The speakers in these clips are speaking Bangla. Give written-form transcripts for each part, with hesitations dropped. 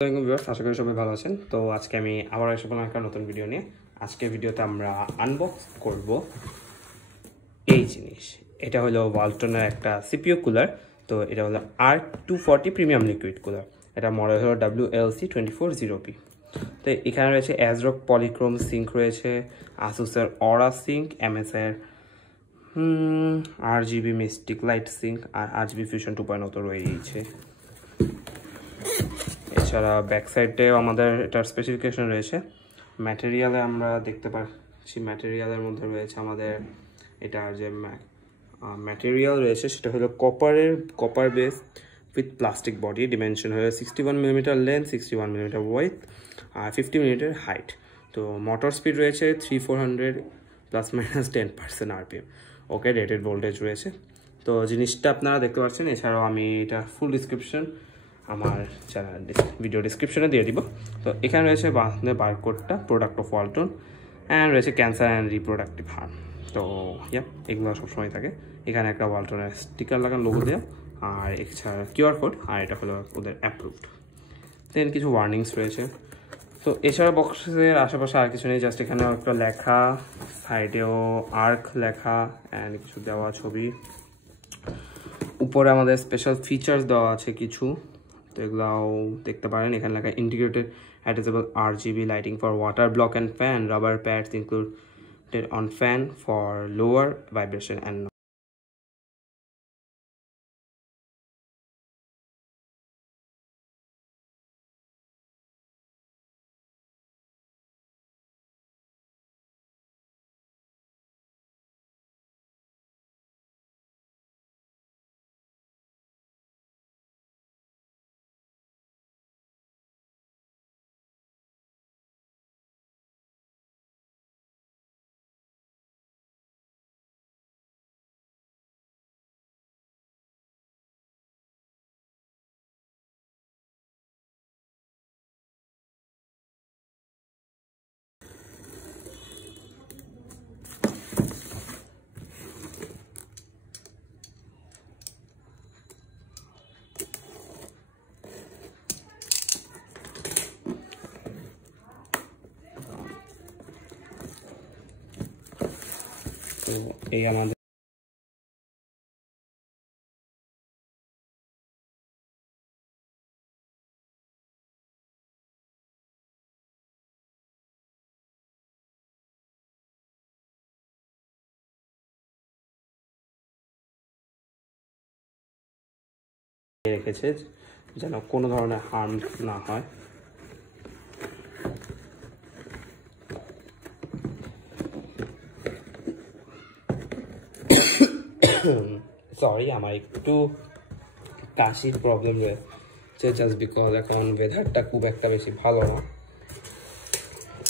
আসসালামু আলাইকুম ভিউয়ার্স, আশা করি সবাই ভালো আছেন। তো আজকে আমি আবার এসে বললাম একটা নতুন ভিডিও নিয়ে। আজকের ভিডিওতে আমরা আনবক্স করব এই জিনিস। এটা হলো ওয়ালটনের একটা সিপিইউ কুলার। তো এটা হলো R240 প্রিমিয়াম লিকুইড কুলার। এটা মডেল হলো WLC2400P। তো এখানে রয়েছে অ্যাজরক পলিক্রোম সিঙ্ক রয়েছে, আসুসের অরা সিঙ্ক, এমএসের RGB মিস্টিক লাইট সিঙ্ক, আর RGB ফিউশন 2.0 তো রয়েছে। এছাড়া ব্যাক সাইডেও আমাদের এটার স্পেসিফিকেশন রয়েছে। ম্যাটেরিয়ালে আমরা দেখতে পাচ্ছি, ম্যাটেরিয়ালের মধ্যে রয়েছে আমাদের এটার যে ম্যাটেরিয়াল রয়েছে সেটা হলো copper base with plastic body. Dimension হলো 61mm লেন্থ, 61mm ওয়েথ, আর 50mm হাইট। তো মোটর স্পিড রয়েছে 300-400 ±10% RPM। ওকে, রেটেড ভোল্টেজ রয়েছে। তো জিনিসটা আপনারা দেখতে পাচ্ছেন। এছাড়াও আমি এটা ফুল ডিসক্রিপশন আমার চ্যানেল ভিডিও ডিসক্রিপশনে দিয়ে দিব। তো এখানে রয়েছে বারকোডটা, প্রোডাক্ট অফ ওয়ালটন, অ্যান্ড রয়েছে ক্যান্সার অ্যান্ড রিপ্রোডাক্টিভ হার্ম। তো এগুলো সবসময় থাকে। এখানে একটা ওয়ালটনের স্টিকার লাগান, লোগো দেওয়া, আর এছাড়া কিউআর কোড, আর এটা হলো ওদের অ্যাপ্রুভড। দেন কিছু ওয়ার্নিংস রয়েছে। তো এছাড়া বক্সের আশেপাশে আর কিছু নেই, জাস্ট এখানে একটা লেখা, সাইডেও আর্ক লেখা অ্যান্ড কিছু দেওয়া ছবি। উপরে আমাদের স্পেশাল ফিচার্স দেওয়া আছে কিছু, তো এগুলাও দেখতে পারেন। এখানে লেখা integrated adjustable RGB lighting for water block and fan, rubber pads included on fan for lower vibration and তো এই আমাদের রেখেছে যেন কোনো ধরনের হার্ম না হয়। সরি, আমার একটু কাশির প্রবলেম রয়েছে, জাস্ট বিকজ এখন ওয়েদারটা খুব একটা বেশি ভালো না।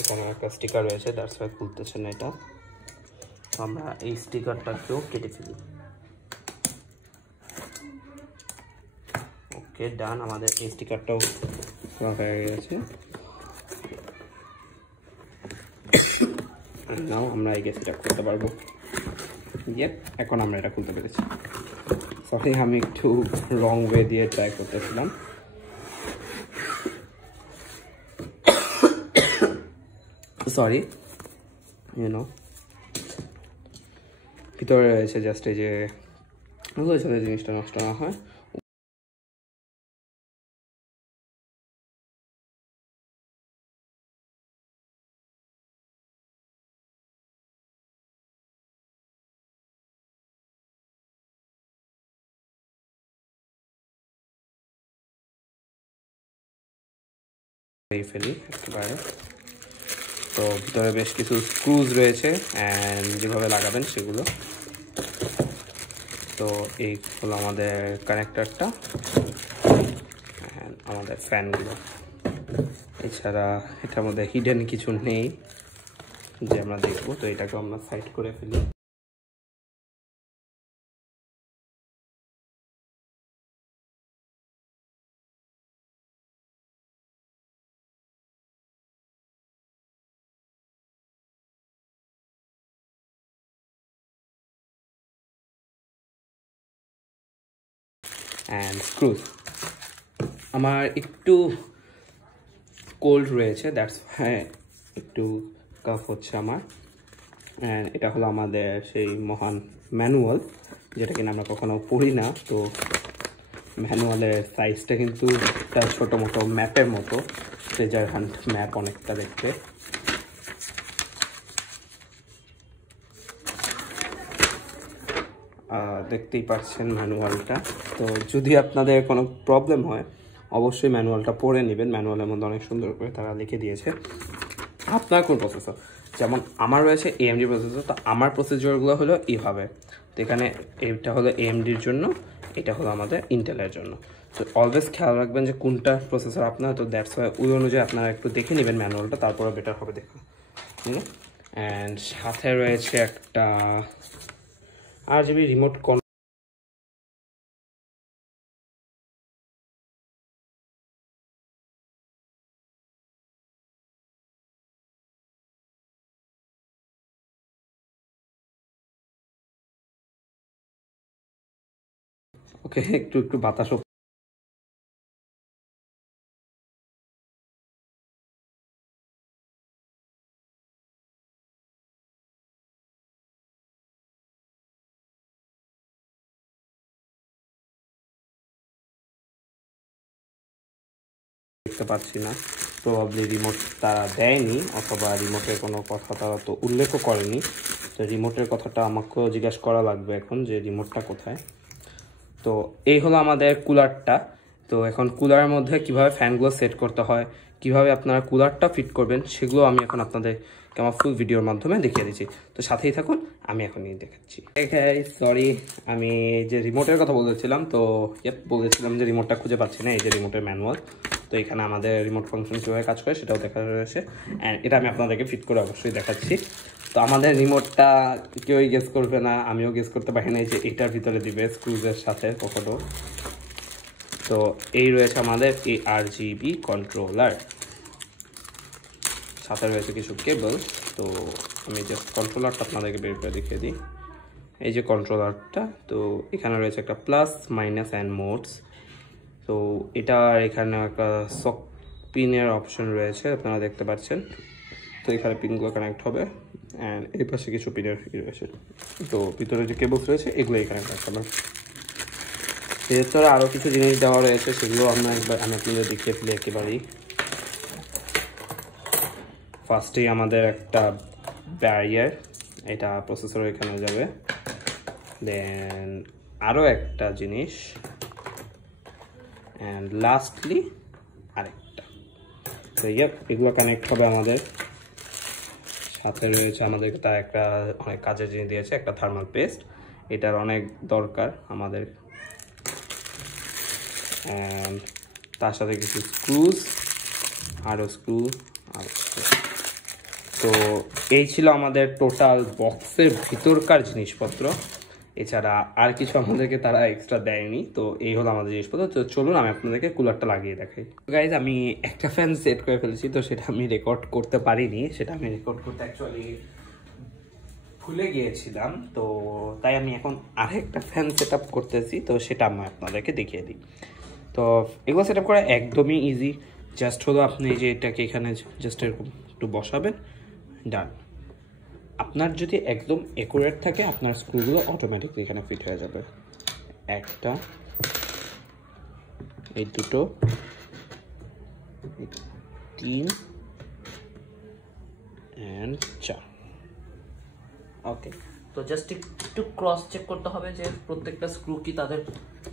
এখানে একটা স্টিকার রয়েছে, দ্যাটস ওয়াই খুলতেছে না এটা। আমরা এই স্টিকারটাকেও কেটে ফেলি। ওকে, ডান। আমাদের এই স্টিকারটাও হয়ে গেছে। নাও আমরা এই গেছে এটা করতে পারবো। এখন আমরা এটা খুলতে পেরেছি। সরি, আমি একটু রং ওয়ে দিয়ে ট্রাই করতেছিলাম। সরি, ভিতরে রয়েছে জাস্ট এই যে সাথে জিনিসটা নষ্ট না হয়। ফেলি একেবারে। তো ভিতরে বেশ কিছু স্ক্রুজ রয়েছে অ্যান্ড যেভাবে লাগাবেন সেগুলো। তো এই হলো আমাদের কানেক্টরটা অ্যান্ড আমাদের ফ্যানগুলো। এছাড়া এটার মধ্যে হিডেন কিছু নেই যে আমরা দেখবো। তো এটাকে আমরা সাইড করে ফেলি। অ্যান্ড স্ক্রুজ। আমার একটু কোল্ড রয়েছে, দ্যাটস হ্যাঁ একটু কাফ হচ্ছে আমার। অ্যান্ড এটা হলো আমাদের সেই মহান ম্যানুয়াল, যেটা কিনা আমরা কখনো পড়ি না। তো ম্যানুয়ালের সাইজটা কিন্তু একটা ছোটো মোটো ম্যাপের মতো, ট্রেজার হান্ট ম্যাপ অনেকটা দেখতে। দেখতেই পাচ্ছেন ম্যানুয়ালটা। তো যদি আপনাদের কোনো প্রবলেম হয় অবশ্যই ম্যানুয়ালটা পড়ে নেবেন, ম্যানুয়ালের মধ্যে অনেক সুন্দর করে তারা লিখে দিয়েছে আপনার কোন প্রসেসর। যেমন আমার রয়েছে AMD প্রসেসর, তো আমার প্রসেসরগুলো হলো এইভাবে। তো এখানে এটা হলো AMDর জন্য, এটা হলো আমাদের ইন্টেলের জন্য। তো অলওয়েজ খেয়াল রাখবেন যে কোনটা প্রসেসর আপনার, তো দ্যাটস ওয়াই ওই অনুযায়ী আপনারা একটু দেখে নেবেন ম্যানুয়ালটা, তারপরে বেটার হবে দেখা। অ্যান্ড সাথে রয়েছে একটা RGB রিমোট ওকে, একটু একটু বাতাসও দেখতে পাচ্ছি না, প্রবাবলি রিমোট তারা দেয়নি, অথবা রিমোটের কোনো কথা তারা তো উল্লেখও করেনি। তো রিমোটের কথাটা আমাকেও জিজ্ঞাসা করা লাগবে এখন, যে রিমোটটা কোথায়। তো এই হলো আমাদের কুলারটা। তো এখন কুলারের মধ্যে কিভাবে ফ্যানগুলো সেট করতে হয়, কিভাবে আপনারা কুলারটা ফিট করবেন, সেগুলো আমি এখন আপনাদেরকে আমার ফুল ভিডিওর মাধ্যমে দেখিয়ে দিচ্ছি। তো সাথেই থাকুন, আমি এখনই দেখাচ্ছি। সরি, আমি যে রিমোটের কথা বলেছিলাম, তো বলেছিলাম যে রিমোটটা খুঁজে পাচ্ছি না। এই যে রিমোটের ম্যানুয়াল, তো এখানে আমাদের রিমোট ফাংশন কীভাবে কাজ করে সেটাও দেখা রয়েছে, অ্যান্ড এটা আমি আপনাদেরকে ফিট করে অবশ্যই দেখাচ্ছি। তো আমাদের রিমোটটা কেউই গেস করবে না, আমিও গেস করতে পারি না যে এটার ভিতরে দিবে স্ক্রুজের সাথে কখনো। তো এই রয়েছে আমাদের এই RGB কন্ট্রোলার, সাথে রয়েছে কিছু কেবল। তো আমি জাস্ট কন্ট্রোলারটা আপনাদেরকে বের করে দেখিয়ে দিই। এই যে কন্ট্রোলারটা, তো এখানে রয়েছে একটা প্লাস, মাইনাস অ্যান্ড মোডস। তো এটা এখানে একটা সক পিনের অপশন রয়েছে, আপনারা দেখতে পাচ্ছেন। তো এখানে পিনগুলো কানেক্ট হবে, অ্যান্ড এই পাশে কিছু পিনের রয়েছে। তো ভিতরে যে কেবলস রয়েছে এগুলো এখানে কানেক্ট হবে। এছাড়া আরও কিছু জিনিস দেওয়া রয়েছে, সেগুলো আমি আপনাদের দেখিয়ে ফেলি একেবারেই। ফার্স্টেই আমাদের একটা ব্যারিয়ার, এটা প্রসেসর এখানে যাবে। দেন আরও একটা জিনিস, অ্যান্ড লাস্টলি আরেকটা। তো এগুলো কানেক্ট হবে আমাদের সাথে। রয়েছে আমাদেরকে তার একটা অনেক কাজের জিনিস দিয়েছে, একটা থার্মাল পেস্ট, এটার অনেক দরকার আমাদের। অ্যান্ড তার সাথে কিছু স্ক্রুজ, আরও স্ক্রু। তো এই ছিল আমাদের টোটাল বক্সের ভিতরকার জিনিসপত্র। এছাড়া আর কিছু আমাদেরকে তারা এক্সট্রা দেয়নি। তো এই হলো আমাদের জিনিসপত্র। তো চলুন আমি আপনাদেরকে কুলারটা লাগিয়ে দেখাই। গাইজ, আমি একটা ফ্যান সেট করে ফেলেছি, তো সেটা আমি রেকর্ড করতে পারিনি। সেটা আমি রেকর্ড করতে অ্যাকচুয়ালি ভুলে গিয়েছিলাম। তো তাই আমি এখন আরেকটা ফ্যান সেট আপ করতেছি, তো সেটা আমি আপনাদেরকে দেখিয়ে দিই। তো এগুলো সেট আপ করা একদমই ইজি। জাস্ট হলো আপনি যে এটাকে এখানে জাস্ট এরকম একটু বসাবেন, ডান। আপনার যদি একদম অ্যাকুরেট থাকে, আপনার স্ক্রুগুলো অটোমেটিকলি এখানে ফিট হয়ে যাবে। একটা, এই দুটো, 3 অ্যান্ড 4। ওকে, তো জাস্ট একটু ক্রস চেক করতে হবে যে প্রত্যেকটা স্ক্রু কি তাদের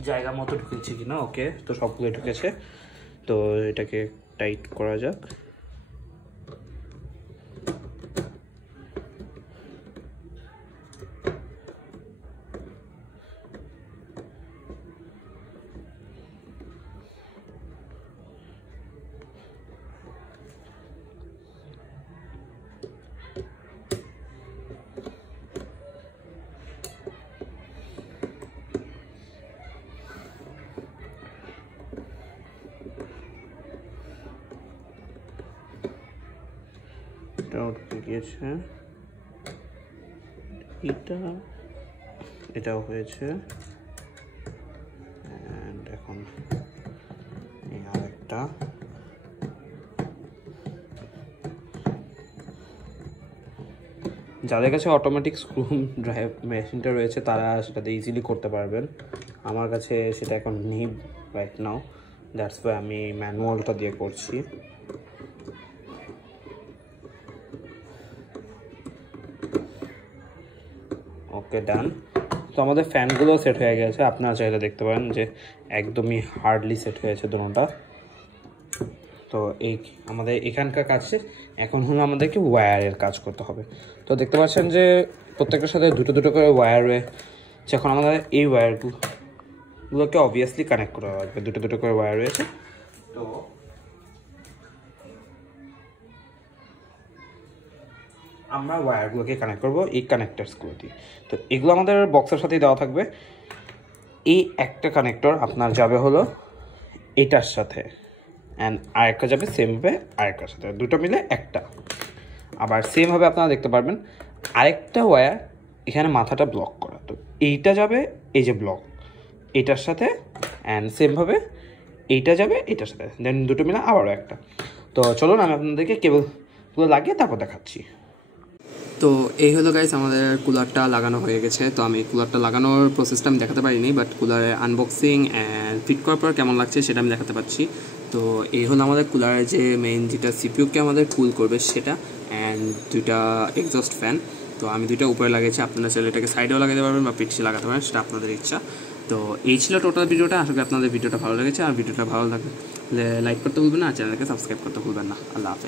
জায়গা মতো ঢুকেছে কিনা। ওকে, তো সবগুলো ঢুকেছে। তো এটাকে টাইট করা যাক। এটাও ঢুকে গিয়েছে, এটাও হয়েছে। অ্যান্ড এখন এই আরেকটা, যাদের কাছে অটোমেটিক স্ক্রু ড্রাইভ মেশিনটা রয়েছে তারা সেটাতে ইজিলি করতে পারবেন। আমার কাছে সেটা এখন নেই রাইট নাও, দ্যাটস ওয়াই আমি ম্যানুয়ালটা দিয়ে করছি। ওকে ডান। তো আমাদের ফ্যানগুলো সেট হয়ে গেছে, আপনারা চাইলে দেখতে পারেন যে একদমই হার্ডলি সেট হয়েছে দুটোটা। তো এই আমাদের এখানকার কাজ শেষ, এখন হলো আমাদেরকে ওয়্যারের কাজ করতে হবে। তো দেখতে পাচ্ছেন যে প্রত্যেকটার সাথে দুটো দুটো করে ওয়্যার রয়েছে। এখন আমাদের এই ওয়্যারগুলোকে অবভিয়াসলি কানেক্ট করা লাগবে, দুটো দুটো করে ওয়্যার রয়েছে। তো আমরা ওয়্যারগুলোকে কানেক্ট করবো এই কানেক্টার্সগুলো দিয়ে। তো এগুলো আমাদের বক্সের সাথেই দেওয়া থাকবে। এই একটা কানেক্টর আপনার যাবে হলো এটার সাথে, অ্যান্ড আরেকটা যাবে সেমভাবে আরেকটার সাথে, দুটো মিলে একটা। আবার সেমভাবে আপনারা দেখতে পারবেন আরেকটা ওয়্যার এখানে মাথাটা ব্লক করা, তো এইটা যাবে এই যে ব্লক এটার সাথে, অ্যান্ড সেমভাবে এইটা যাবে এটার সাথে, দেন দুটো মিলে আবারও একটা। তো চলুন আমি আপনাদেরকে কেবলগুলো লাগিয়ে তারপর দেখাচ্ছি। তো এই হলো গাইস আমাদের কুলারটা লাগানো হয়ে গেছে। তো আমি কুলারটা লাগানোর প্রসেসটা আমি দেখাতে পারিনি, বাট কুলারের আনবক্সিং অ্যান্ড ফিট করার পর কেমন লাগছে সেটা আমি দেখাতে পারছি। তো এই হলো আমাদের কুলারের যে মেইন যেটা সিপিইউকে আমাদের কুল করবে সেটা, অ্যান্ড দুইটা এক্সস্ট ফ্যান। তো আমি দুইটা উপরে লাগিয়েছি, আপনারা চাইলে এটাকে সাইডেও লাগাতে পারবেন বা পিঠে লাগাতে পারেন, সেটা আপনাদের ইচ্ছা। তো এই ছিল টোটাল ভিডিওটা। আশা করি আপনাদের ভিডিওটা ভালো লেগেছে, আর ভিডিওটা ভালো লাগলে লাইক করতে ভুলবেন না, আর চ্যানেলকে সাবস্ক্রাইব করতে ভুলবেন না। আল্লাহ হাফেজ।